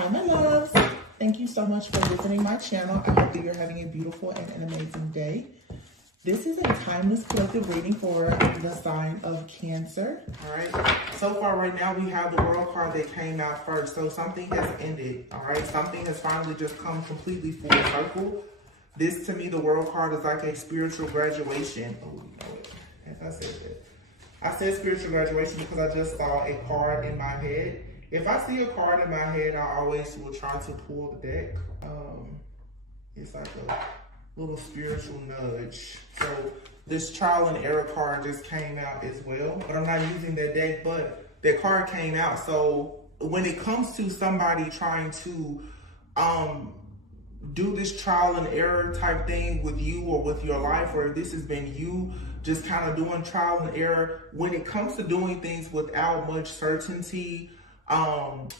Hi, my loves. Thank you so much for visiting my channel. I hope that you're having a beautiful and an amazing day. This is a timeless collective reading for the sign of Cancer. All right. So far right now, we have the World card that came out first. So something has ended. All right. Something has finally just come completely full circle. This, to me, the World card is like a spiritual graduation. Oh, you know it. As I said that. I said spiritual graduation because I just saw a card in my head. If I see a card in my head, I always will try to pull the deck. It's like a little spiritual nudge. So this trial and error card just came out as well, but I'm not using that deck, but that card came out. So when it comes to somebody trying to do this trial and error type thing with you or with your life, or if this has been you just kind of doing trial and error, when it comes to doing things without much certainty,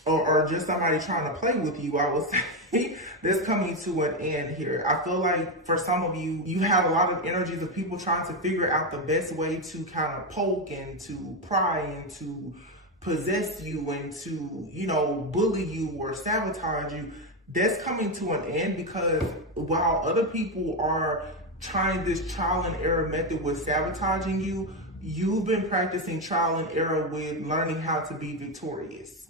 or just somebody trying to play with you, I would say that's coming to an end here. I feel like for some of you, you have a lot of energies of people trying to figure out the best way to kind of poke and to pry and to possess you and to, you know, bully you or sabotage you. That's coming to an end because while other people are trying this trial and error method with sabotaging you, you've been practicing trial and error with learning how to be victorious,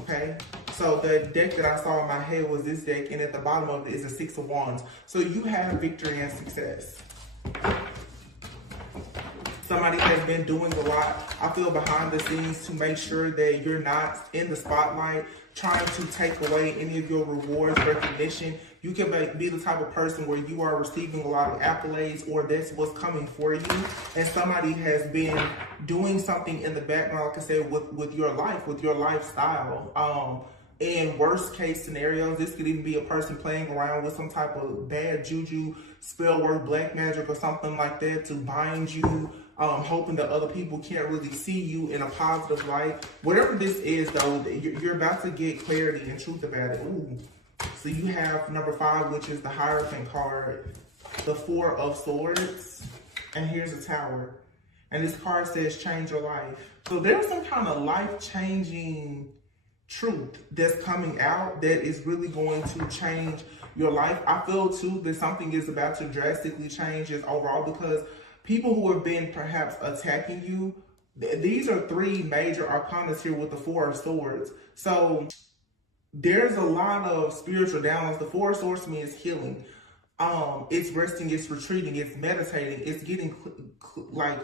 okay? So the deck that I saw in my head was this deck, and at the bottom of it is a Six of Wands. So you have victory and success. Somebody has been doing a lot, I feel, behind the scenes to make sure that you're not in the spotlight, trying to take away any of your rewards, recognition. You can be the type of person where you are receiving a lot of accolades, or that's what's coming for you. And somebody has been doing something in the background, like I said, with your life, with your lifestyle. In worst case scenarios, this could even be a person playing around with some type of bad juju, spell work, black magic, or something like that to bind you, hoping that other people can't really see you in a positive light. Whatever this is, though, you're about to get clarity and truth about it. Ooh. So you have number 5, which is the Hierophant card, the 4 of Swords, and here's a Tower. And this card says, change your life. So there's some kind of life-changing truth that's coming out that is really going to change your life. I feel, too, that something is about to drastically change this overall because people who have been perhaps attacking you, these are 3 major arcanas here with the 4 of Swords. So there's a lot of spiritual downloads. The 4 of Swords to me is healing. It's resting, it's retreating, it's meditating, it's getting like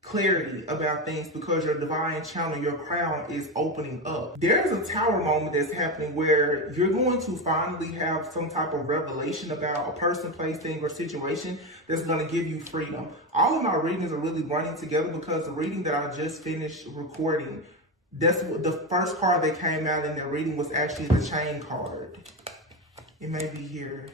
clarity about things because your divine channel, your crown is opening up. There's a Tower moment that's happening where you're going to finally have some type of revelation about a person, place, thing, or situation that's going to give you freedom. All of my readings are really running together because the reading that I just finished recording, that's the first card that came out in that reading was actually the Chain card. It may be here.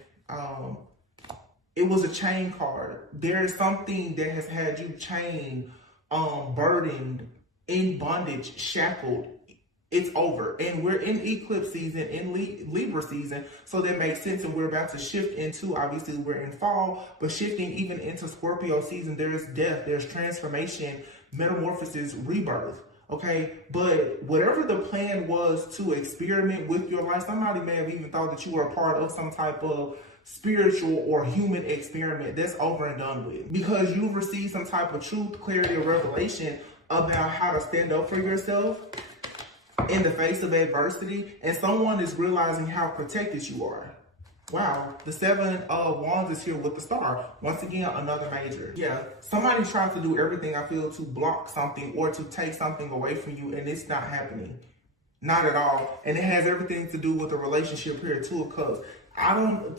It was a Chain card. There is something that has had you chained, burdened, in bondage, shackled. It's over. And we're in eclipse season, in Libra season. So that makes sense. And we're about to shift into, obviously we're in fall, but shifting even into Scorpio season, there's death, there's transformation, metamorphosis, rebirth. Okay, but whatever the plan was to experiment with your life, somebody may have even thought that you were a part of some type of spiritual or human experiment. That's over and done with because you've received some type of truth, clarity, or revelation about how to stand up for yourself in the face of adversity, and someone is realizing how protected you are. Wow, the 7 of Wands is here with the Star. Once again, another major. Yeah, somebody tries to do everything, I feel, to block something or to take something away from you, and it's not happening. Not at all. And it has everything to do with the relationship here, 2 of Cups.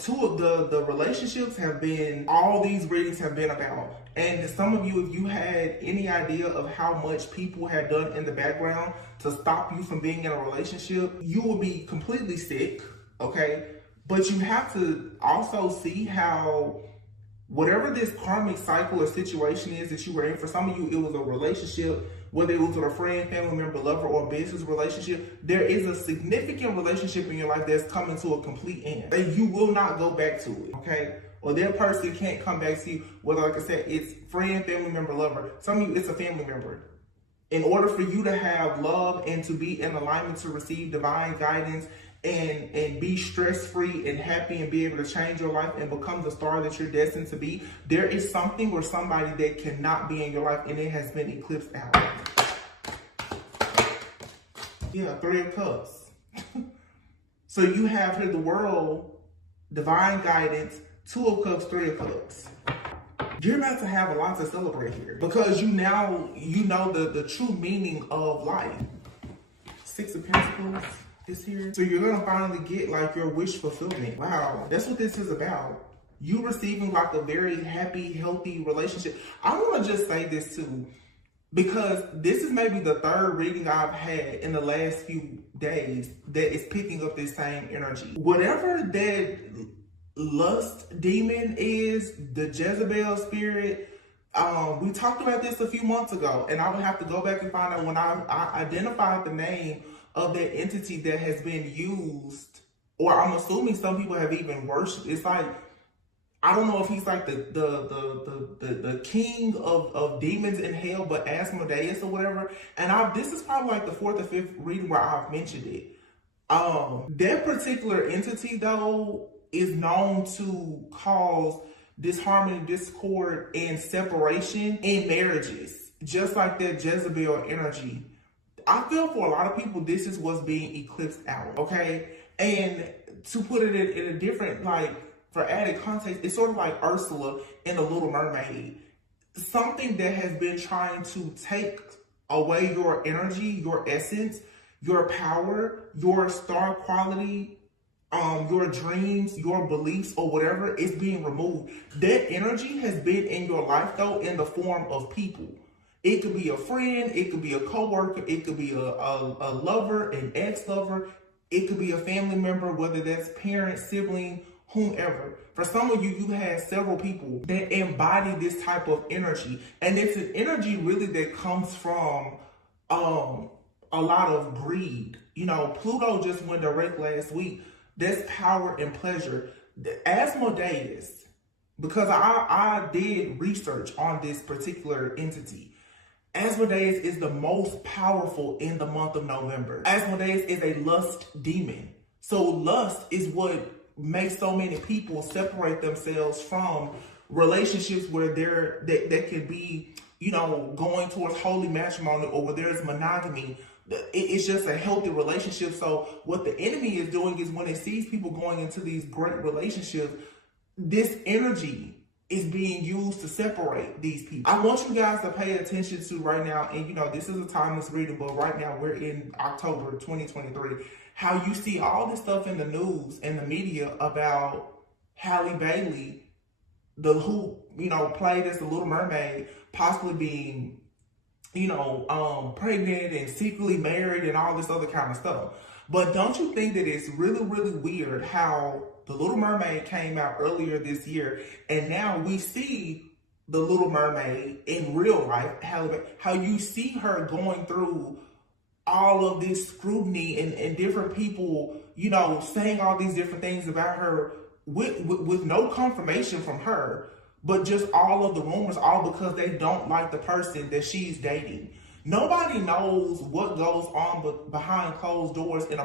Two of the relationships have been, all these readings have been about. And some of you, if you had any idea of how much people had done in the background to stop you from being in a relationship, you will be completely sick, okay? But you have to also see how whatever this karmic cycle or situation is that you were in, for some of you, it was a relationship, whether it was with a friend, family member, lover, or business relationship, there is a significant relationship in your life that's coming to a complete end. And you will not go back to it, okay? Or that person can't come back to you, whether, like I said, it's friend, family member, lover. Some of you, it's a family member. In order for you to have love and to be in alignment to receive divine guidance and be stress-free and happy and be able to change your life and become the star that you're destined to be, there is something or somebody that cannot be in your life, and it has been eclipsed out. Yeah, 3 of Cups. So you have here the world, divine guidance, 2 of Cups, 3 of Cups. You're about to have a lot to celebrate here because you know the true meaning of life. 6 of Pentacles is here. So you're gonna finally get like your wish fulfillment. Wow, that's what this is about. You receiving like a very happy, healthy relationship. I want to just say this too, because this is maybe the 3rd reading I've had in the last few days that is picking up this same energy. Whatever that lust demon is, the Jezebel spirit, we talked about this a few months ago, and I would have to go back and find out when I identified the name of that entity that has been used, or I'm assuming some people have even worshipped. It's like, I don't know if he's like the king of demons in hell, but Asmodeus or whatever. And this is probably like the 4th or 5th reading where I've mentioned it. That particular entity though is known to cause disharmony, discord, and separation in marriages, just like that Jezebel energy. I feel for a lot of people, this is what's being eclipsed out, okay? And to put it in a different, like, for added context, it's sort of like Ursula in The Little Mermaid. Something that has been trying to take away your energy, your essence, your power, your star quality, your dreams, your beliefs, or whatever is being removed. That energy has been in your life, though, in the form of people. It could be a friend, it could be a coworker, it could be a lover, an ex-lover, it could be a family member, whether that's parent, sibling, whomever. For some of you, you had several people that embody this type of energy. And it's an energy really that comes from a lot of greed. You know, Pluto just went direct last week. That's power and pleasure. Asmodeus, because I did research on this particular entity. Asmodeus is the most powerful in the month of November. Asmodeus is a lust demon. So lust is what makes so many people separate themselves from relationships where they can be, you know, going towards holy matrimony, or where there's monogamy. It's just a healthy relationship. So what the enemy is doing is when it sees people going into these great relationships, this energy is being used to separate these people. I want you guys to pay attention to right now, and you know, this is a timeless reading, but right now we're in October 2023, how you see all this stuff in the news and the media about Halle Bailey, who, you know, played as the Little Mermaid, possibly being, you know, pregnant and secretly married and all this other kind of stuff. But don't you think that it's really, really weird how The Little Mermaid came out earlier this year, and now we see The Little Mermaid in real life, how you see her going through all of this scrutiny and different people, you know, saying all these different things about her with no confirmation from her, but just all of the rumors, all because they don't like the person that she's dating. Nobody knows what goes on behind closed doors in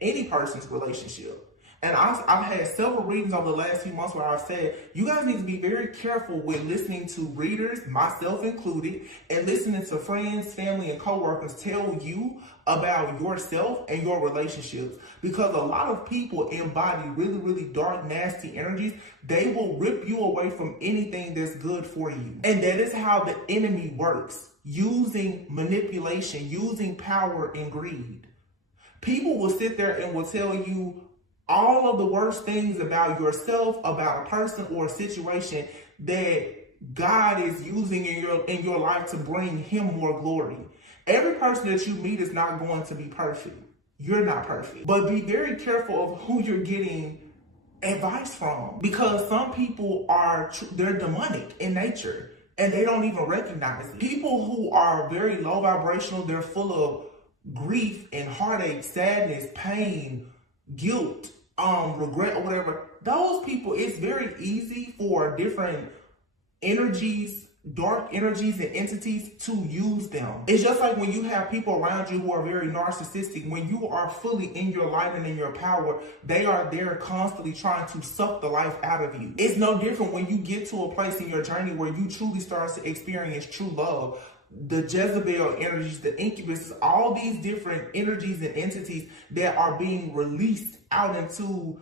any person's relationship. And I've had several readings over the last few months where I've said, you guys need to be very careful with listening to readers, myself included, and listening to friends, family, and coworkers tell you about yourself and your relationships. Because a lot of people embody really, really dark, nasty energies. They will rip you away from anything that's good for you. And that is how the enemy works, using manipulation, using power and greed. People will sit there and will tell you all of the worst things about yourself, about a person or a situation that God is using in your life to bring him more glory. Every person that you meet is not going to be perfect. You're not perfect. But be very careful of who you're getting advice from, because some people they're demonic in nature and they don't even recognize it. People who are very low vibrational, they're full of grief and heartache, sadness, pain, guilt, regret, or whatever. Those people, it's very easy for different energies dark energies and entities to use them. It's just like when you have people around you who are very narcissistic. When you are fully in your light and in your power, they are there constantly trying to suck the life out of you. It's no different when you get to a place in your journey where you truly start to experience true love. The Jezebel energies, the incubus, all these different energies and entities that are being released out into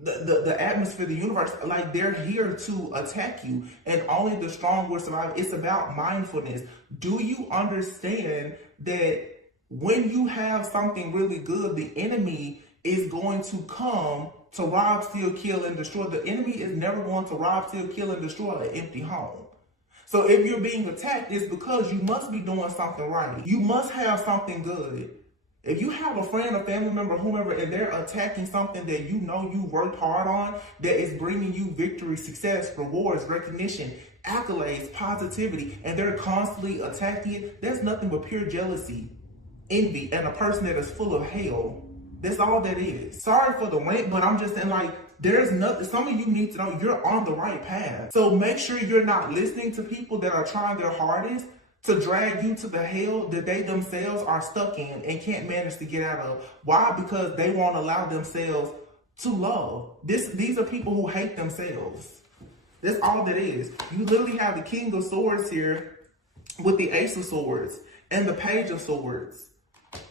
the atmosphere, the universe, like they're here to attack you, and only the strong will survive. It's about mindfulness. Do you understand that when you have something really good, the enemy is going to come to rob, steal, kill, and destroy? The enemy is never going to rob, steal, kill, and destroy an empty home. So if you're being attacked, it's because you must be doing something right. You must have something good. If you have a friend, a family member, whomever, and they're attacking something that you know you worked hard on, that is bringing you victory, success, rewards, recognition, accolades, positivity, and they're constantly attacking it, there's nothing but pure jealousy, envy, and a person that is full of hell. That's all that is. Sorry for the rant, but I'm just saying, like, there's nothing. Some of you need to know you're on the right path. So make sure you're not listening to people that are trying their hardest to drag you to the hell that they themselves are stuck in and can't manage to get out of. Why? Because they won't allow themselves to love. These are people who hate themselves. That's all that is. You literally have the King of Swords here with the Ace of Swords and the Page of Swords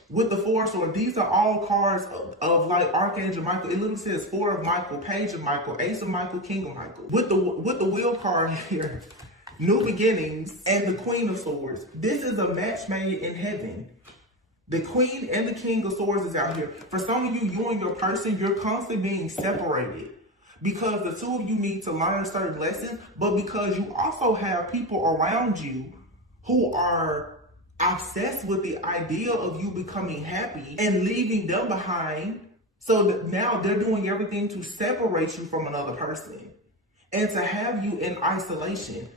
with the Four of Swords. These are all cards of like Archangel Michael. It literally says Four of Michael, Page of Michael, Ace of Michael, King of Michael. With the Wheel card here, New Beginnings, and the Queen of Swords. This is a match made in heaven. The Queen and the King of Swords is out here. For some of you, you and your person, you're constantly being separated because the two of you need to learn certain lessons, but because you also have people around you who are obsessed with the idea of you becoming happy and leaving them behind. So that now they're doing everything to separate you from another person and to have you in isolation.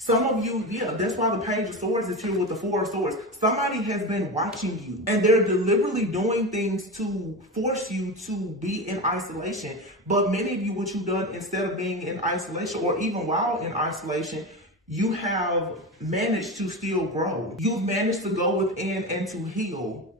Some of you, yeah, that's why the Page of Swords is here with the Four of Swords. Somebody has been watching you and they're deliberately doing things to force you to be in isolation. But many of you, what you've done instead of being in isolation, or even while in isolation, you have managed to still grow. You've managed to go within and to heal,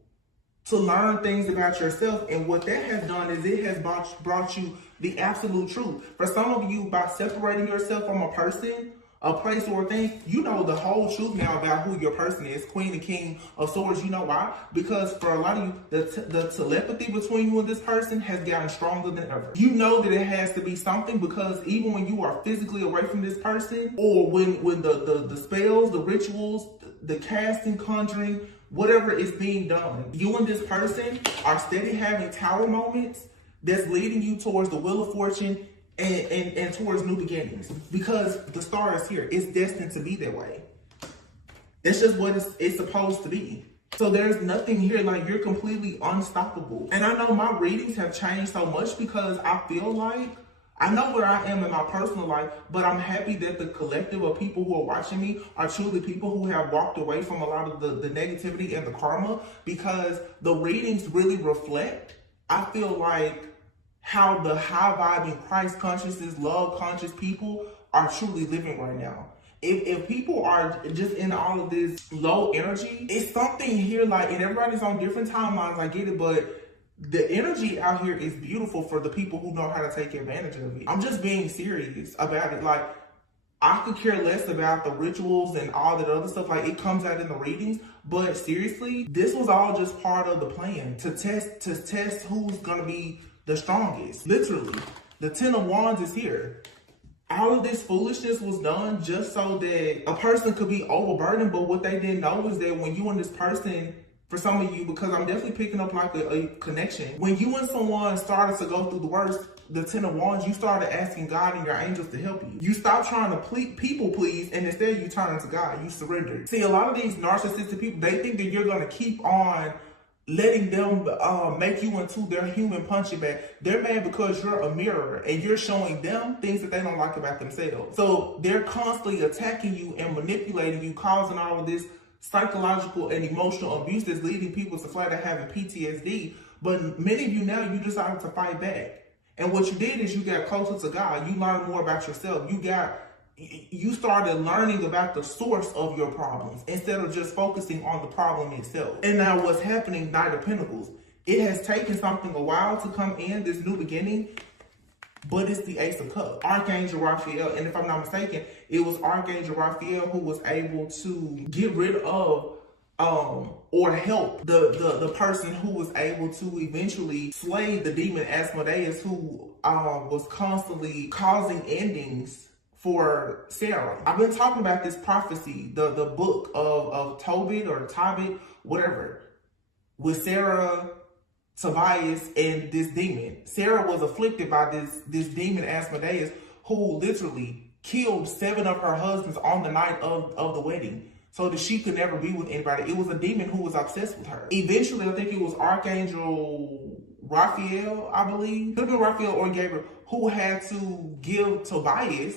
to learn things about yourself. And what that has done is it has brought you the absolute truth. For some of you, by separating yourself from a person, a place, or a thing, you know the whole truth now about who your person is. Queen and King of Swords. You know why? Because for a lot of you, the telepathy between you and this person has gotten stronger than ever. You know that it has to be something, because even when you are physically away from this person, or when the spells, the rituals, the casting, conjuring, whatever is being done, you and this person are steady having tower moments that's leading you towards the Wheel of Fortune and towards new beginnings, because the star is here. It's destined to be that way. It's just what it's supposed to be. So there's nothing here, like you're completely unstoppable. And I know my readings have changed so much because I feel like I know where I am in my personal life, but I'm happy that the collective of people who are watching me are truly people who have walked away from a lot of the negativity and the karma, because the readings really reflect, I feel like, how the high vibing Christ consciousness, love conscious people are truly living right now. If people are just in all of this low energy, it's something here, like, and everybody's on different timelines, I get it, but the energy out here is beautiful for the people who know how to take advantage of it. I'm just being serious about it. Like, I could care less about the rituals and all that other stuff. Like, it comes out in the readings, but seriously, this was all just part of the plan to test who's gonna be the strongest. Literally, the Ten of Wands is here. All of this foolishness was done just so that a person could be overburdened, but what they didn't know is that when you and this person, for some of you, because I'm definitely picking up like a connection, when you and someone started to go through the worst, the Ten of Wands, you started asking God and your angels to help you. You stopped trying to people please, and instead you turn to God. You surrender. See, a lot of these narcissistic people, they think that you're going to keep on letting them make you into their human punching bag. They're mad because you're a mirror and you're showing them things that they don't like about themselves. So they're constantly attacking you and manipulating you, causing all of this psychological and emotional abuse that's leading people to flat out having PTSD. But many of you now, you decided to fight back. And what you did is you got closer to God. You learned more about yourself. You got you started learning about the source of your problems instead of just focusing on the problem itself. And now what's happening, Knight of Pentacles, it has taken something a while to come in, this new beginning, but it's the Ace of Cups, Archangel Raphael. And if I'm not mistaken, it was Archangel Raphael who was able to get rid of or help the person who was able to eventually slay the demon Asmodeus, who was constantly causing endings for Sarah. I've been talking about this prophecy, the book of Tobit or Tobit, whatever, with Sarah, Tobias, and this demon. Sarah was afflicted by this demon Asmodeus, who literally killed 7 of her husbands on the night of the wedding, so that she could never be with anybody. It was a demon who was obsessed with her. Eventually, I think it was Archangel Raphael, I believe, could have been Raphael or Gabriel, who had to give Tobias,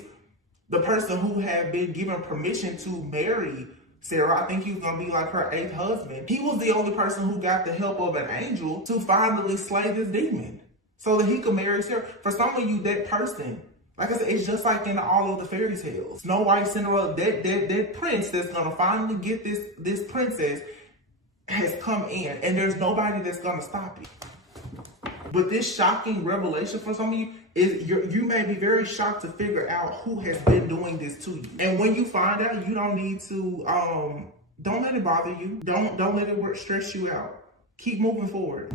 the person who had been given permission to marry Sarah, I think he was going to be like her 8th husband. He was the only person who got the help of an angel to finally slay this demon so that he could marry Sarah. For some of you, that person, like I said, it's just like in all of the fairy tales. Snow White, Cinderella, that prince that's going to finally get this princess has come in, and there's nobody that's going to stop it. But this shocking revelation for some of you is you may be very shocked to figure out who has been doing this to you. And when you find out, you don't need to, don't let it bother you. Don't let it stress you out. Keep moving forward.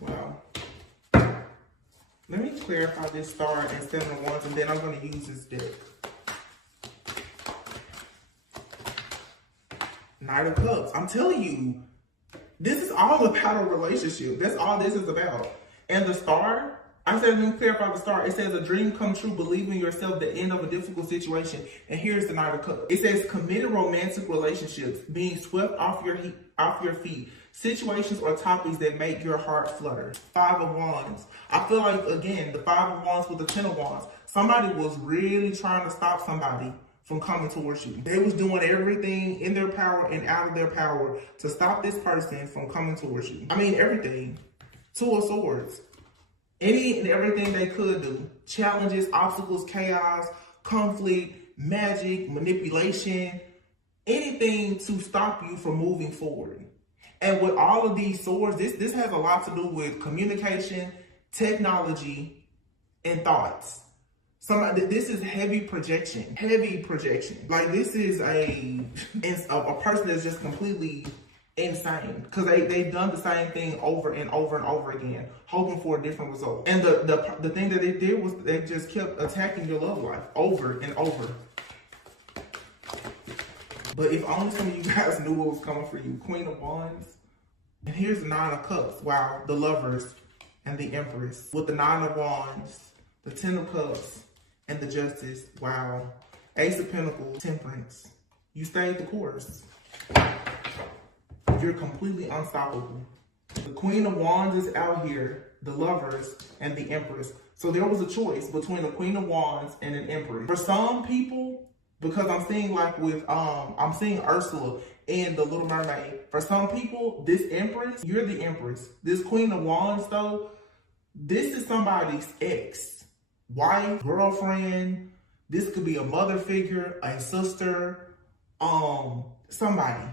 Wow. Let me clarify this star and 7 of Wands, and then I'm going to use this deck. Knight of Cups. I'm telling you, this is all about a relationship. That's all this is about. And the star, I said, let me clarify the star. It says a dream come true, believe in yourself, the end of a difficult situation. And here's the Knight of Cups. It says committed romantic relationships, being swept off your feet, situations or topics that make your heart flutter. 5 of Wands. I feel like, again, the 5 of Wands with the 10 of Wands. Somebody was really trying to stop somebody from coming towards you. They was doing everything in their power and out of their power to stop this person from coming towards you. I mean, everything. 2 of Swords. Any and everything they could do. Challenges, obstacles, chaos, conflict, magic, manipulation, anything to stop you from moving forward. And with all of these swords, this has a lot to do with communication, technology, and thoughts. This is heavy projection. Like, this is a person that's just completely insane, because they've done the same thing over and over and over again, hoping for a different result. And the thing that they did was they just kept attacking your love life over and over. But if only some of you guys knew what was coming for you. Queen of Wands. And here's the 9 of Cups. Wow. The Lovers and the Empress. With the 9 of Wands, the 10 of Cups, and the Justice. Wow. Ace of Pentacles, Temperance. You stayed the course. You're completely unstoppable. The Queen of Wands is out here, the Lovers, and the Empress. So there was a choice between the Queen of Wands and an Empress. For some people, because I'm seeing like with, I'm seeing Ursula and the Little Mermaid. For some people, this Empress, you're the Empress. This Queen of Wands though, this is somebody's ex, wife, girlfriend. This could be a mother figure, a sister, somebody.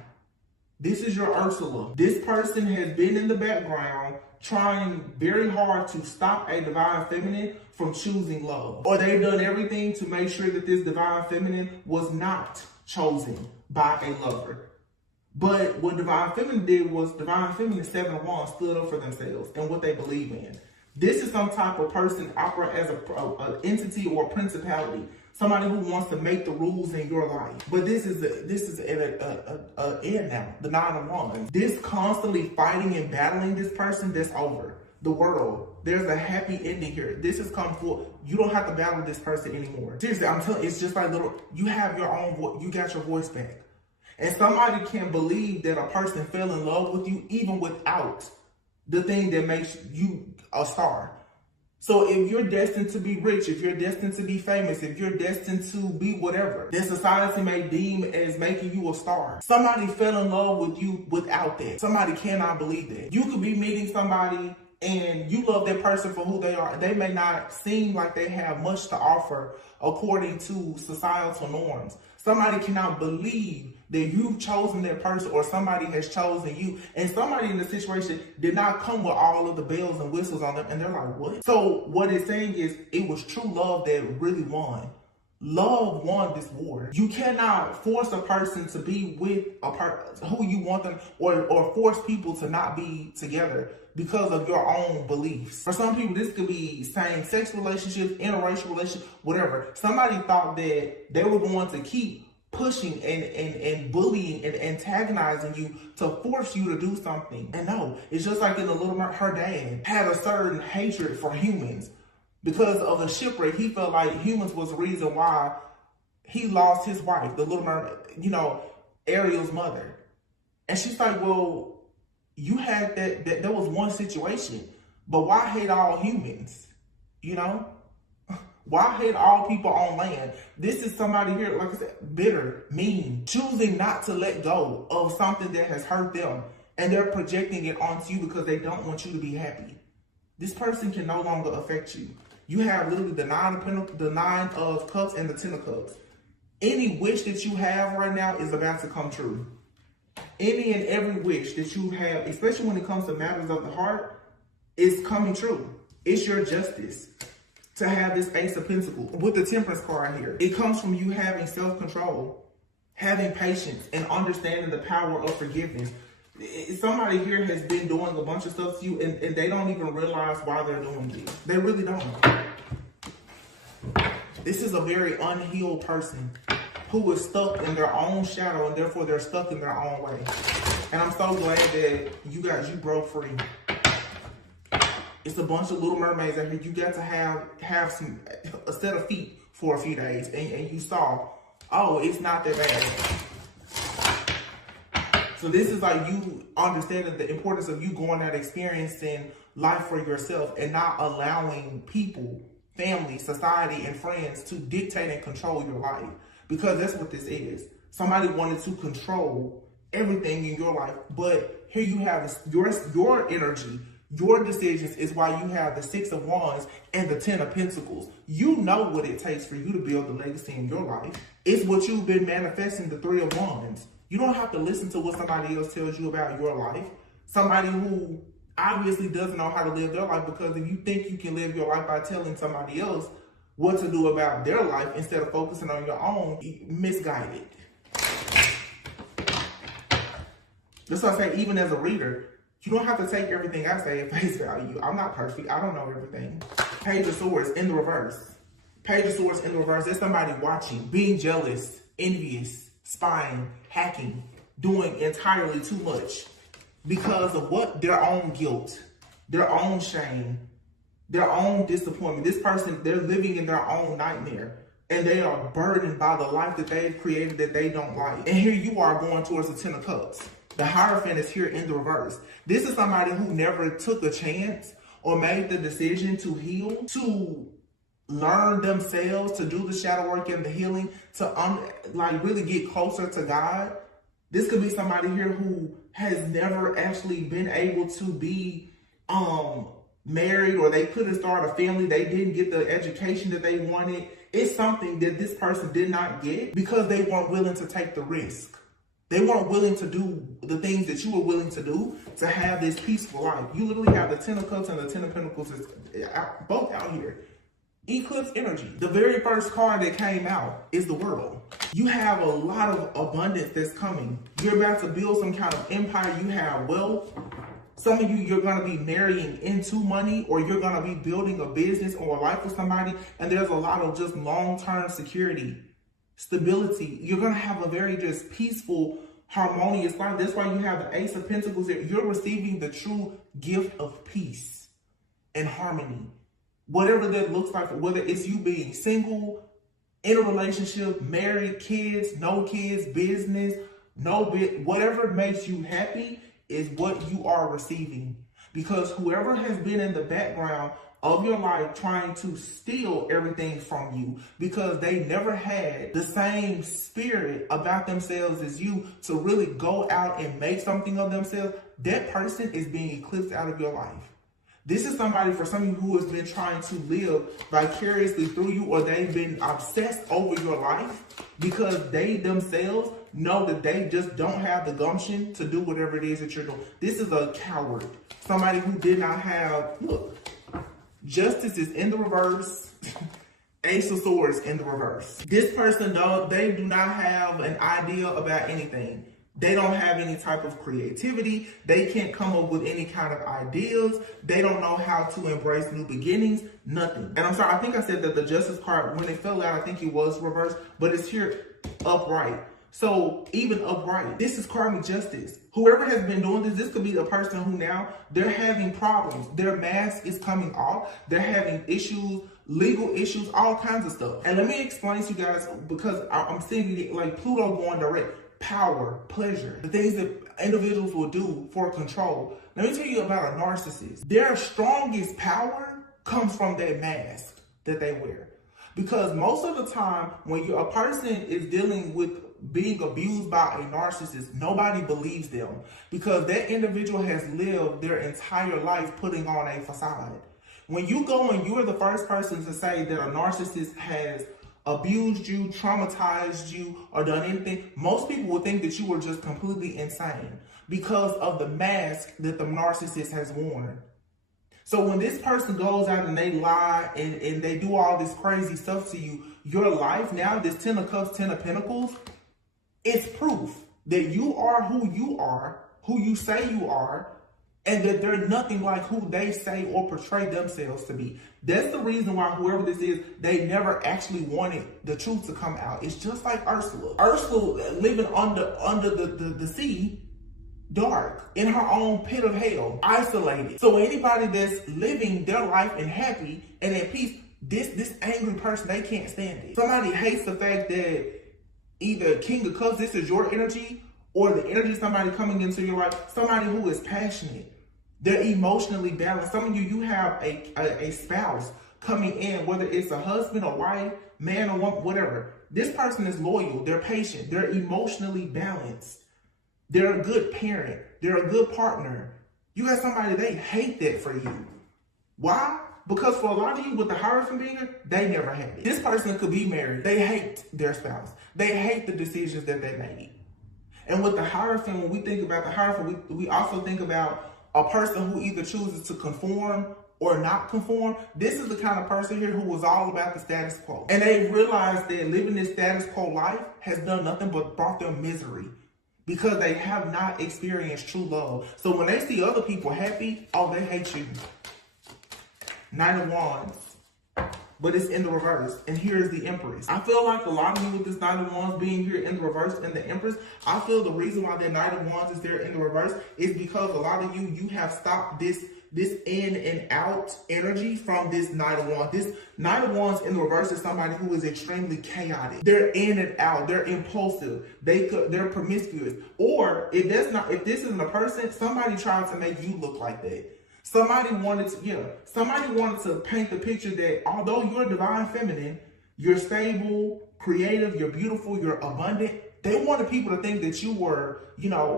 This is your Ursula. This person has been in the background trying very hard to stop a divine feminine from choosing love. Or they've done everything to make sure that this divine feminine was not chosen by a lover. But what divine feminine did was divine feminine 7 of Wands stood up for themselves and what they believe in. This is some type of person operate as an entity or a principality. Somebody who wants to make the rules in your life. But this is an end now, the 9 of Wands. This constantly fighting and battling this person, that's over. The world, there's a happy ending here. This has come full. You don't have to battle this person anymore. Seriously, I'm telling you, it's just like you have your own voice, you got your voice back. And somebody can believe that a person fell in love with you even without the thing that makes you a star. So if you're destined to be rich, if you're destined to be famous, if you're destined to be whatever that society may deem as making you a star, somebody fell in love with you without that. Somebody cannot believe that. You could be meeting somebody and you love that person for who they are. They may not seem like they have much to offer according to societal norms. Somebody cannot believe that you've chosen that person, or somebody has chosen you, and somebody in the situation did not come with all of the bells and whistles on them, and they're like, what? So what it's saying is, it was true love that really won. Love won this war. You cannot force a person to be with a person who you want them, or force people to not be together because of your own beliefs. For some people, this could be same-sex relationships, interracial relationships, whatever. Somebody thought that they were going to keep pushing and bullying and antagonizing you to force you to do something. And no, it's just like in The Little Mermaid, her dad had a certain hatred for humans. Because of the shipwreck, he felt like humans was the reason why he lost his wife, the Little Mermaid, Ariel's mother. And she's like, well, you had that was one situation, but why hate all humans? Why hate all people on land? This is somebody here, like I said, bitter, mean, choosing not to let go of something that has hurt them, and they're projecting it onto you because they don't want you to be happy. This person can no longer affect you. You have literally the nine of cups and the 10 of cups. Any wish that you have right now is about to come true. Any and every wish that you have, especially when it comes to matters of the heart, is coming true. It's your justice to have this Ace of Pentacles. With the Temperance card here, it comes from you having self-control, having patience, and understanding the power of forgiveness. Somebody here has been doing a bunch of stuff to you, and they don't even realize why they're doing it. They really don't. This is a very unhealed person who is stuck in their own shadow, and therefore they're stuck in their own way. And I'm so glad that you broke free. It's a bunch of little mermaids out here. You got to have a set of feet for a few days, and you saw, oh, it's not that bad. So this is like you understanding the importance of you going out experiencing life for yourself and not allowing people, family, society, and friends to dictate and control your life. Because that's what this is. Somebody wanted to control everything in your life, but here you have your energy, your decisions is why you have the 6 of Wands and the 10 of Pentacles. You know what it takes for you to build the legacy in your life. It's what you've been manifesting, the 3 of Wands. You don't have to listen to what somebody else tells you about your life. Somebody who obviously doesn't know how to live their life, because if you think you can live your life by telling somebody else what to do about their life instead of focusing on your own, misguided. That's why I say, even as a reader, you don't have to take everything I say at face value. I'm not perfect. I don't know everything. Page of Swords in the reverse. Page of Swords in the reverse. There's somebody watching, being jealous, envious, spying, hacking, doing entirely too much because of what? Their own guilt, their own shame, their own disappointment. This person, they're living in their own nightmare, and they are burdened by the life that they've created that they don't like. And here you are going towards the 10 of Cups. The Hierophant is here in the reverse. This is somebody who never took a chance or made the decision to heal, to learn themselves, to do the shadow work and the healing, to really get closer to God. This could be somebody here who has never actually been able to be married, or they couldn't start a family. They didn't get the education that they wanted. It's something that this person did not get because they weren't willing to take the risk. They weren't willing to do the things that you were willing to do to have this peaceful life. You literally have the 10 of Cups and the 10 of Pentacles both out here. Eclipse energy. The very first card that came out is the World. You have a lot of abundance that's coming. You're about to build some kind of empire. You have wealth. Some of you, you're going to be marrying into money, or you're going to be building a business or a life with somebody. And there's a lot of just long-term security, stability. You're going to have a very just peaceful, harmonious life. That's why you have the Ace of Pentacles here. You're receiving the true gift of peace and harmony. Whatever that looks like, whether it's you being single, in a relationship, married, kids, business, whatever makes you happy is what you are receiving. Because whoever has been in the background of your life trying to steal everything from you, because they never had the same spirit about themselves as you to really go out and make something of themselves, that person is being eclipsed out of your life. This is somebody, for some of you, who has been trying to live vicariously through you, or they've been obsessed over your life because they themselves know that they just don't have the gumption to do whatever it is that you're doing. This is a coward. Somebody who did not have, look, justice is in the reverse. Ace of Swords in the reverse. This person, though, they do not have an idea about anything. They don't have any type of creativity. They can't come up with any kind of ideas. They don't know how to embrace new beginnings. Nothing. And I'm sorry, I think I said that the Justice card, when it fell out, I think it was reversed, but it's here upright. So even upright, this is karmic justice. Whoever has been doing this could be the person who now they're having problems. Their mask is coming off. They're having issues, legal issues, all kinds of stuff. And let me explain to you guys, because I'm seeing it like Pluto going direct. Power, pleasure, the things that individuals will do for control. Let me tell you about a narcissist. Their strongest power comes from that mask that they wear. Because most of the time, when a person is dealing with being abused by a narcissist, nobody believes them. Because that individual has lived their entire life putting on a facade. When you go and you're the first person to say that a narcissist has abused you, traumatized you, or done anything, most people will think that you were just completely insane because of the mask that the narcissist has worn. So when this person goes out and they lie and they do all this crazy stuff to you, your life now, this 10 of Cups, 10 of Pentacles, it's proof that you are, who you say you are, and that they're nothing like who they say or portray themselves to be. That's the reason why whoever this is, they never actually wanted the truth to come out. It's just like Ursula. Ursula living under the sea, dark, in her own pit of hell, isolated. So anybody that's living their life and happy and at peace, this angry person, they can't stand it. Somebody hates the fact that either King of Cups, this is your energy, or the energy of somebody coming into your life, somebody who is passionate. They're emotionally balanced. Some of you have a spouse coming in, whether it's a husband or wife, man or woman, whatever. This person is loyal. They're patient. They're emotionally balanced. They're a good parent. They're a good partner. You got somebody, they hate that for you. Why? Because for a lot of you with the Hierophant being here, they never had it. This person could be married. They hate their spouse. They hate the decisions that they made. And with the Hierophant, when we think about the Hierophant, we also think about a person who either chooses to conform or not conform. This is the kind of person here who was all about the status quo. And they realized that living this status quo life has done nothing but brought them misery because they have not experienced true love. So when they see other people happy, oh, they hate you. Knight of Wands. But it's in the reverse. And here's the Empress. I feel like a lot of you with this Knight of Wands being here in the reverse and the Empress, I feel the reason why the Knight of Wands is there in the reverse is because a lot of you have stopped this in and out energy from this Knight of Wands. This Knight of Wands in the reverse is somebody who is extremely chaotic. They're in and out. They're impulsive. They're promiscuous. Or if this isn't a person, somebody tried to make you look like that. Somebody wanted to paint the picture that although you're divine feminine, you're stable, creative, you're beautiful, you're abundant. They wanted people to think that you were,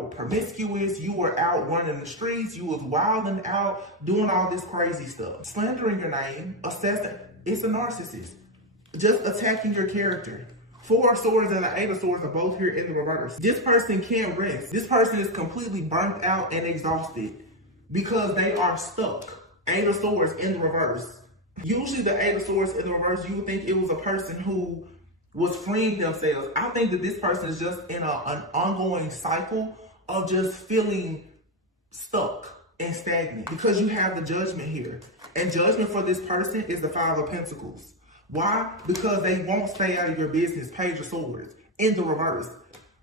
promiscuous, you were out running the streets, you was wilding out, doing all this crazy stuff. Slandering your name, assessing, it's a narcissist. Just attacking your character. 4 of Swords and the 8 of Swords are both here in the reverse. This person can't rest. This person is completely burnt out and exhausted, because they are stuck. 8 of Swords in the reverse. Usually the 8 of Swords in the reverse, you would think it was a person who was freeing themselves. I think that this person is just in an ongoing cycle of just feeling stuck and stagnant, because you have the Judgment here. And Judgment for this person is the 5 of Pentacles. Why? Because they won't stay out of your business. Page of Swords in the reverse.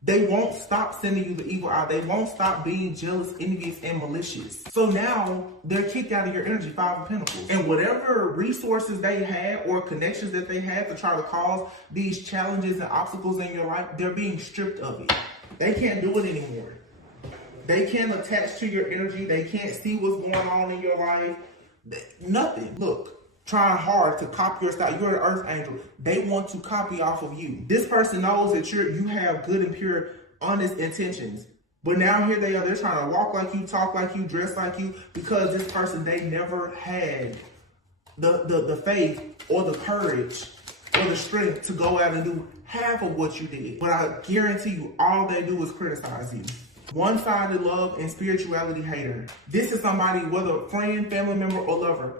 They won't stop sending you the evil eye. They won't stop being jealous, envious, and malicious. So now they're kicked out of your energy, 5 of Pentacles. And whatever resources they had or connections that they had to try to cause these challenges and obstacles in your life, they're being stripped of it. They can't do it anymore. They can't attach to your energy. They can't see what's going on in your life. Nothing. Look. Trying hard to copy your style. You're an earth angel. They want to copy off of you. This person knows that you have good and pure, honest intentions, But now here they are, they're trying to walk like you, talk like you, dress like you, because this person, they never had the faith or the courage or the strength to go out and do half of what you did. But I guarantee you, all they do is criticize you. One-sided love and spirituality hater. This is somebody, whether friend, family member, or lover,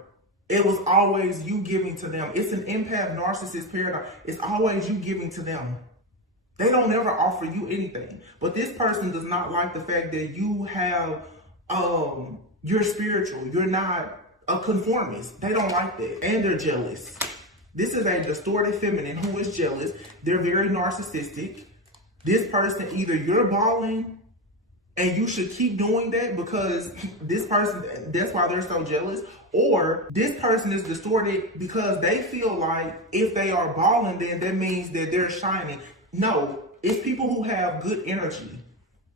it was always you giving to them. It's an empath narcissist paradigm. It's always you giving to them. They don't ever offer you anything. But this person does not like the fact that you have, you're spiritual. You're not a conformist. They don't like that. And they're jealous. This is a distorted feminine who is jealous. They're very narcissistic. This person, either you're balling and you should keep doing that because this person, that's why they're so jealous. Or this person is distorted because they feel like if they are balling, then that means that they're shining. No, it's people who have good energy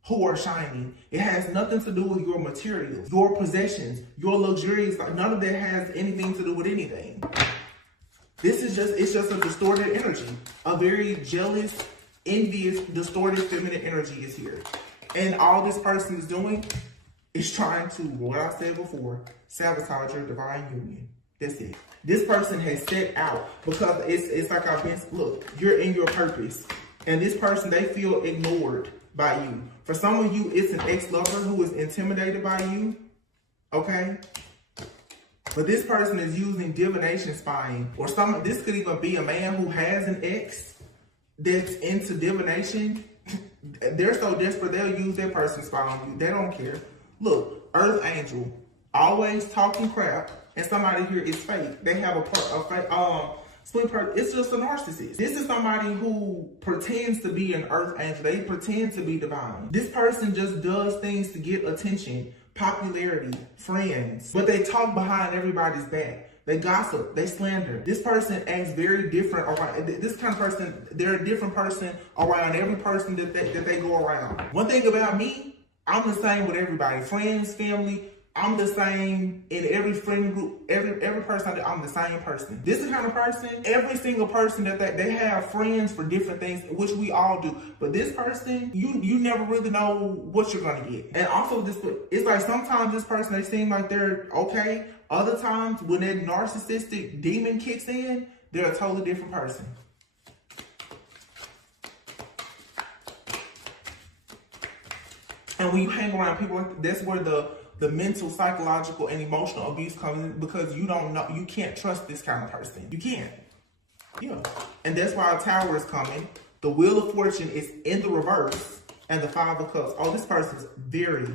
who are shining. It has nothing to do with your materials, your possessions, your luxuries. Like, none of that has anything to do with anything. This is it's just a distorted energy. A very jealous, envious, distorted feminine energy is here. And all this person is doing is trying to, what I said before, sabotage your divine union. That's it. This person has set out because it's like I've been, look, you're in your purpose. And this person, they feel ignored by you. For some of you, it's an ex-lover who is intimidated by you, okay? But this person is using divination spying. Or this could even be a man who has an ex that's into divination. They're so desperate, they'll use that person spy on you. They don't care. Look, Earth Angel, always talking crap, and somebody here is fake. They have a fake, split person. It's just a narcissist. This is somebody who pretends to be an Earth Angel. They pretend to be divine. This person just does things to get attention, popularity, friends, but they talk behind everybody's back. They gossip, they slander. This person acts very different around, this kind of person, they're a different person around every person that they go around. One thing about me, I'm the same with everybody. Friends, family, I'm the same in every friend group, every person, I'm the same person. This is the kind of person, every single person that they have friends for different things, which we all do. But this person, you never really know what you're gonna get. And also it's like sometimes this person, they seem like they're okay. Other times when that narcissistic demon kicks in, they're a totally different person. And when you hang around people, that's where the mental, psychological, and emotional abuse comes in, because you don't know, you can't trust this kind of person. You can't. Yeah. And that's why a Tower is coming. The Wheel of Fortune is in the reverse, and the Five of Cups. Oh, this person is very,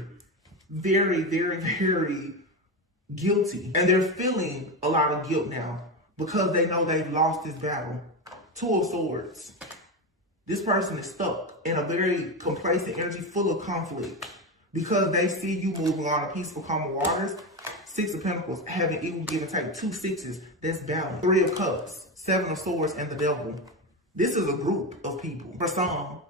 very, very, very guilty. And they're feeling a lot of guilt now because they know they've lost this battle. Two of Swords. This person is stuck in a very complacent energy full of conflict because they see you moving on a peaceful, calm waters. Six of Pentacles, having equal give and take. 2 6s, that's balance. 3 of Cups, 7 of Swords, and the Devil. This is a group of people for some,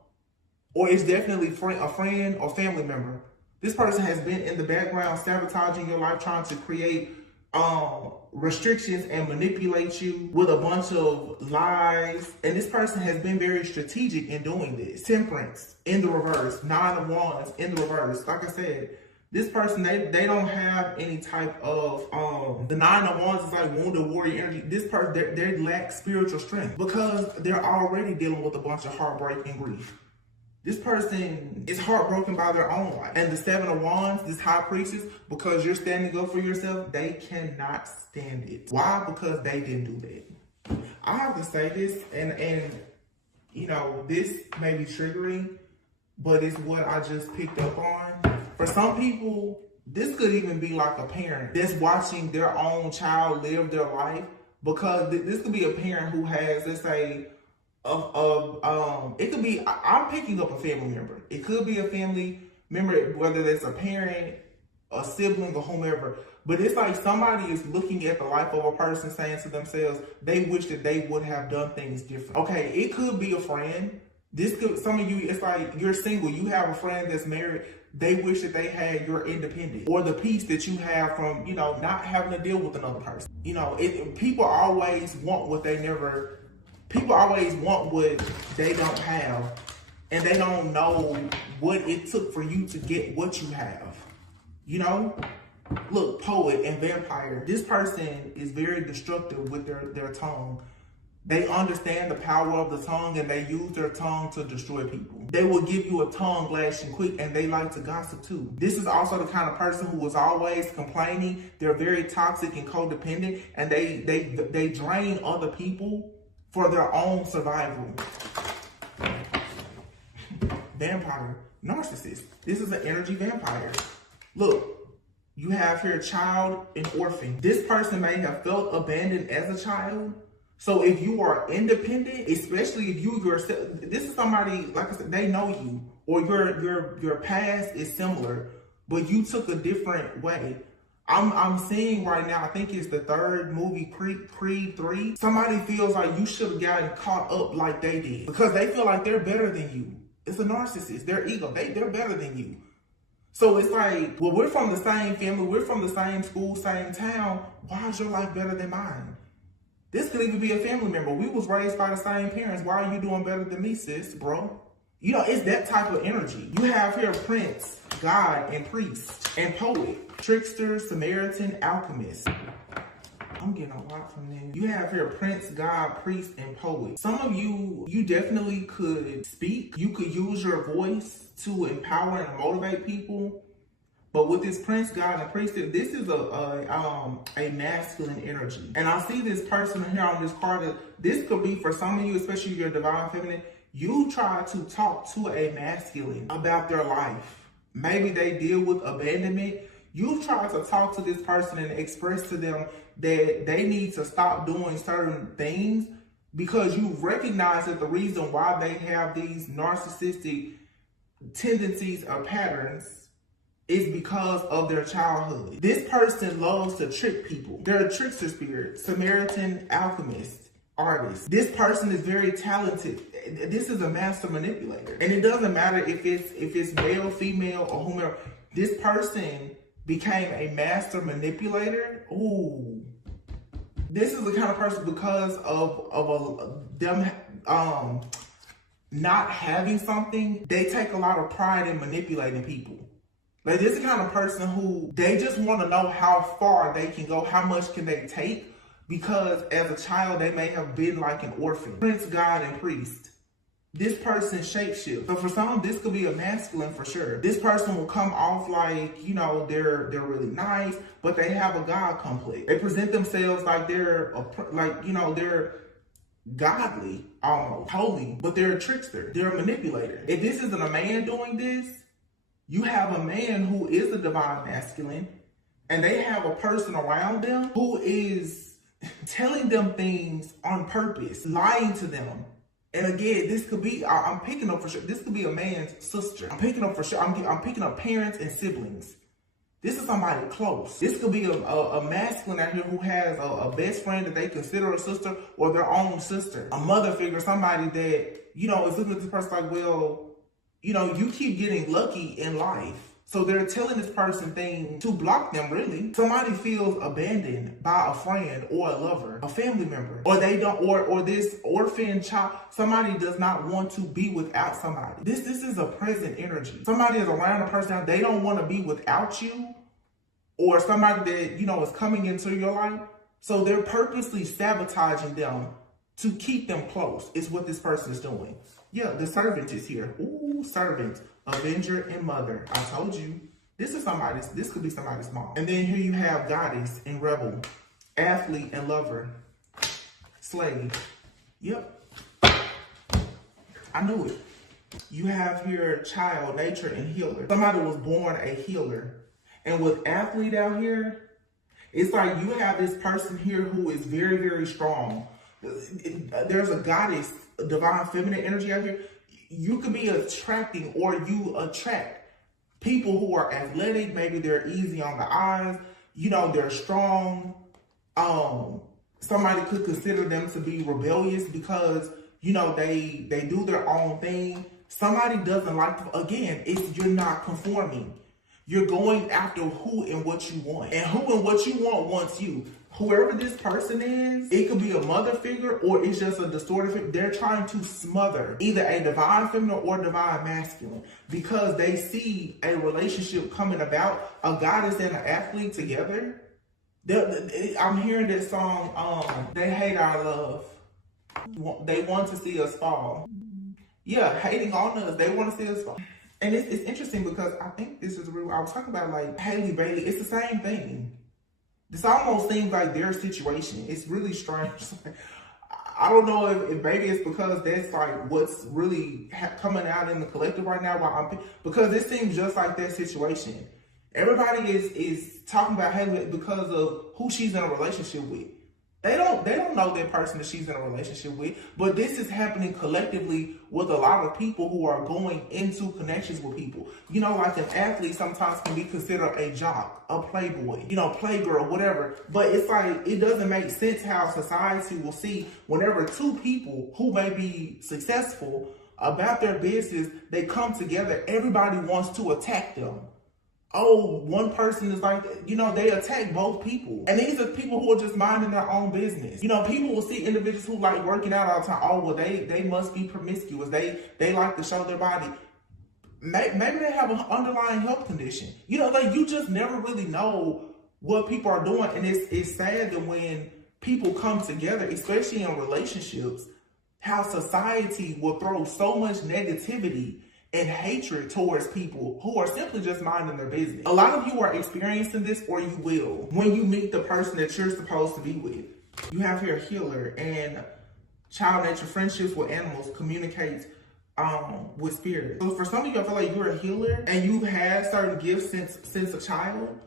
or it's definitely a friend or family member. This person has been in the background sabotaging your life, trying to create restrictions and manipulate you with a bunch of lies. And this person has been very strategic in doing this. Temperance in the reverse, 9 of Wands in the reverse. Like I said, this person, they don't have any type of, the 9 of Wands is like wounded warrior energy. This person, they lack spiritual strength because they're already dealing with a bunch of heartbreak and grief. This person is heartbroken by their own life. And the 7 of Wands, this High Priestess, because you're standing up for yourself, they cannot stand it. Why? Because they didn't do that. I have to say this, and you know, this may be triggering, but it's what I just picked up on. For some people, this could even be like a parent that's watching their own child live their life, because this could be a parent who has, let's say, it could be, I'm picking up a family member. It could be a family member, whether it's a parent, a sibling, or whomever. But it's like somebody is looking at the life of a person saying to themselves, they wish that they would have done things different. Okay, it could be a friend. This could, some of you, it's like you're single, you have a friend that's married, they wish that they had your independence or the peace that you have from, you know, not having to deal with another person. You know, people always want what they never, people always want what they don't have. and they don't know what it took for you to get what you have. You know? Look, poet and vampire. This person is very destructive with their tongue. They understand the power of the tongue and they use their tongue to destroy people. They will give you a tongue lashing quick and they like to gossip too. This is also the kind of person who is always complaining. They're very toxic and codependent, and they drain other people for their own survival. Vampire, narcissist. This is an energy vampire. Look, you have here child and orphan. This person may have felt abandoned as a child. So if you are independent, especially if you yourself, this is somebody, like I said, they know you, or your past is similar, but you took a different way. I'm seeing right now, I think it's the third movie, Creed 3. Somebody feels like you should have gotten caught up like they did because they feel like they're better than you. It's a narcissist, their ego, they're better than you. So it's like, well, we're from the same family, we're from the same school, same town. Why is your life better than mine? This could even be a family member. We was raised by the same parents. Why are you doing better than me, sis, bro? You know, it's that type of energy. You have here prince, god, and priest, and poet, trickster, Samaritan, alchemist. I'm getting a lot from them. You have here prince, god, priest, and poet. Some of you definitely could speak. You could use your voice to empower and motivate people. But with this prince, god, and priest, this is a masculine energy. And I see this person here on this card. This could be for some of you, especially your divine feminine. You try to talk to a masculine about their life. Maybe they deal with abandonment. You try to talk to this person and express to them that they need to stop doing certain things because you recognize that the reason why they have these narcissistic tendencies or patterns is because of their childhood. This person loves to trick people. They're a trickster spirit, Samaritan, alchemist, artist. This person is very talented. This is a master manipulator. And it doesn't matter if it's male, female, or whomever. This person became a master manipulator. Ooh. This is the kind of person, because of them not having something, they take a lot of pride in manipulating people. Like, this is the kind of person who they just want to know how far they can go, how much can they take, because as a child, they may have been like an orphan. Prince, god, and priest. This person shapeshifts. So for some, this could be a masculine for sure. This person will come off like, you know, they're really nice, but they have a god complex. They present themselves like they're godly, almost holy, but they're a trickster. They're a manipulator. If this isn't a man doing this, you have a man who is a divine masculine, and they have a person around them who is telling them things on purpose, lying to them. And again, this could be, I'm picking up for sure, this could be a man's sister. I'm picking up for sure, I'm picking up parents and siblings. This is somebody close. This could be a masculine out here who has a best friend that they consider a sister, or their own sister. A mother figure, somebody that, you know, is looking at this person like, well, you know, you keep getting lucky in life. So they're telling this person things to block them, really. Somebody feels abandoned by a friend or a lover, a family member, or they don't, or this orphan child. Somebody does not want to be without somebody. This is a present energy. Somebody is around a person, they don't want to be without you, or somebody that, you know, is coming into your life. So they're purposely sabotaging them to keep them close, is what this person is doing. Yeah, the servant is here. Ooh, servant, avenger, and mother. I told you, this could be somebody's mom. And then here you have goddess and rebel, athlete and lover, slave. Yep, I knew it. You have here child, nature, and healer. Somebody was born a healer. And with athlete out here, it's like you have this person here who is very, very strong. There's a goddess, a divine feminine energy out here. You could be attracting, or you attract people who are athletic. Maybe they're easy on the eyes. You know, they're strong. Somebody could consider them to be rebellious because, you know, they do their own thing. Somebody doesn't like, again, you're not conforming. You're going after who and what you want. And who and what you want wants you. whoever this person is, it could be a mother figure or it's just a distorted figure. They're trying to smother either a divine feminine or divine masculine because they see a relationship coming about, a goddess and an athlete together. I'm hearing this song, They Hate Our Love. They want to see us fall. Yeah, hating on us. They want to see us fall. And it's interesting because I think this is real. I was talking about like Haley Bailey. It's the same thing. This almost seems like their situation. It's really strange. I don't know if maybe it's because that's like what's really coming out in the collective right now. Because it seems just like their situation. Everybody is talking about Haley because of who she's in a relationship with. They don't know that person that she's in a relationship with, but this is happening collectively with a lot of people who are going into connections with people. You know, like an athlete sometimes can be considered a jock, a playboy, you know, playgirl, whatever. But it's like, it doesn't make sense how society will see whenever two people who may be successful about their business, they come together, everybody wants to attack them. Oh, one person is like, you know, they attack both people. And these are people who are just minding their own business. You know, people will see individuals who like working out all the time. Oh, well, they must be promiscuous. They like to show their body. Maybe they have an underlying health condition. You know, like you just never really know what people are doing. And it's sad that when people come together, especially in relationships, how society will throw so much negativity and hatred towards people who are simply just minding their business. A lot of you are experiencing this, or you will, when you meet the person that you're supposed to be with. You have here a healer, and child nature friendships with animals communicates with spirit. So for some of you, I feel like you're a healer and you've had certain gifts since a child,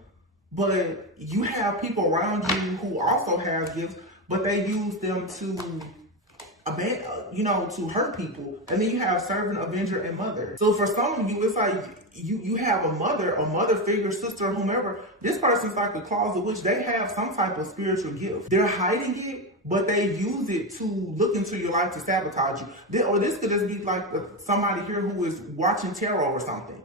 but you have people around you who also have gifts, but they use them to to hurt people. And then you have servant, avenger, and mother. So for some of you, it's like you have a mother figure, sister, whomever. This person's like a closet witch. They have some type of spiritual gift. They're hiding it, but they use it to look into your life to sabotage you. Or this could just be like somebody here who is watching tarot or something.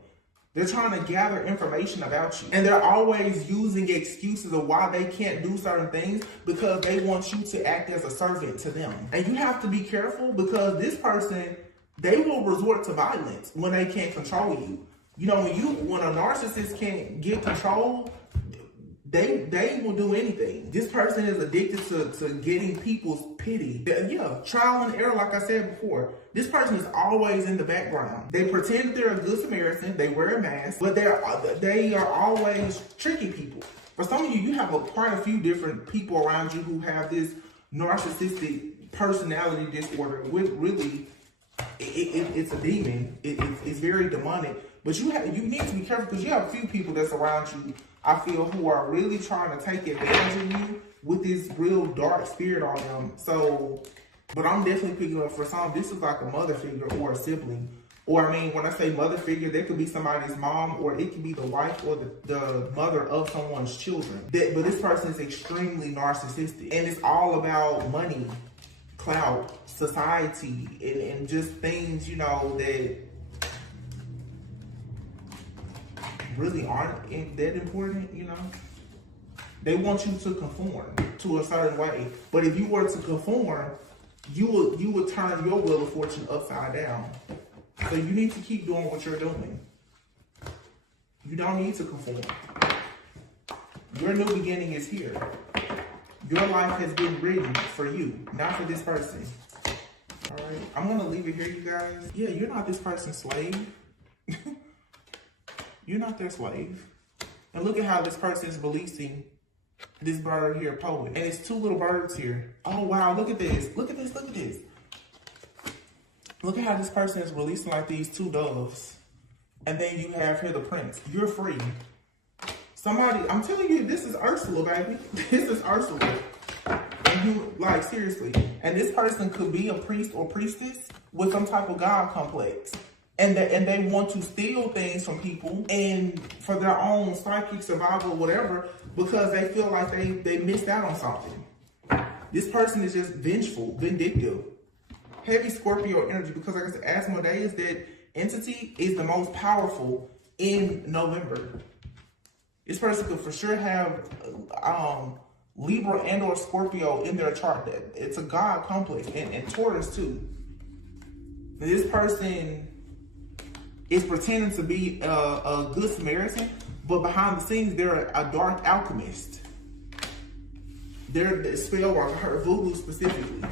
They're trying to gather information about you. And they're always using excuses of why they can't do certain things because they want you to act as a servant to them. And you have to be careful because this person, they will resort to violence when they can't control you. You know, when a narcissist can't get control, they will do anything. This person is addicted to getting people's pity. Yeah, trial and error, like I said before. This person is always in the background. They pretend that they're a good Samaritan. They wear a mask, but they are always tricking people. For some of you, you have quite a few different people around you who have this narcissistic personality disorder. With really, it's a demon. It's very demonic. But you need to be careful because you have a few people that's around you, I feel, who are really trying to take advantage of you with this real dark spirit on them. So, but I'm definitely picking up for some, this is like a mother figure or a sibling. Or I mean, when I say mother figure, there could be somebody's mom, or it could be the wife or the mother of someone's children. But this person is extremely narcissistic. And it's all about money, clout, society, and just things, you know, that really aren't that important, you know. They want you to conform to a certain way, but if you were to conform, you would turn your wheel of fortune upside down. So you need to keep doing what you're doing. You don't need to conform. Your new beginning is here. Your life has been written for you, not for this person. All right, I'm gonna leave it here, you guys. Yeah, you're not this person's slave. You're not their slave. And look at how this person is releasing this bird here, poet. And it's two little birds here. Oh, wow, look at this. Look at this, look at this. Look at how this person is releasing like these two doves. And then you have here the prince. You're free. Somebody, I'm telling you, this is Ursula, baby. This is Ursula. And you, like, seriously. And this person could be a priest or priestess with some type of God complex. And they want to steal things from people and for their own psychic survival or whatever, because they feel like they missed out on something. This person is just vengeful, vindictive. Heavy Scorpio energy, because like I said, Asmodeus, that entity is the most powerful in November. This person could for sure have Libra and or Scorpio in their chart. It's a God complex, and Taurus too. This person is pretending to be a good Samaritan, but behind the scenes, they're a dark alchemist. They're the spell work, her voodoo specifically.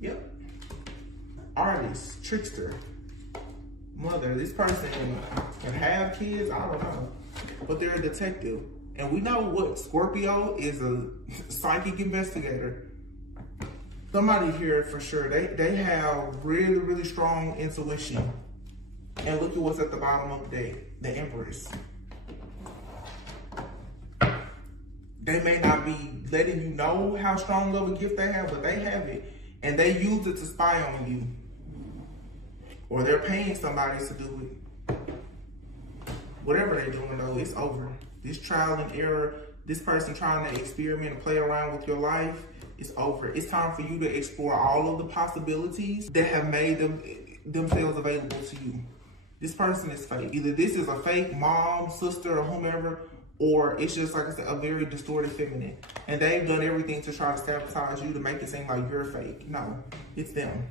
Yep. Artist, trickster, mother. This person can have kids, I don't know, but they're a detective. And we know what Scorpio is, a psychic investigator. Somebody here for sure, they have really, really strong intuition. And look at what's at the bottom of the deck, the Empress. They may not be letting you know how strong of a gift they have, but they have it. And they use it to spy on you. Or they're paying somebody to do it. Whatever they're doing though, it's over. This trial and error, this person trying to experiment and play around with your life, it's over. It's time for you to explore all of the possibilities that have made themselves available to you. This person is fake. Either this is a fake mom, sister, or whomever, or it's just, like I said, a very distorted feminine. And they've done everything to try to sabotage you to make it seem like you're fake. No, it's them.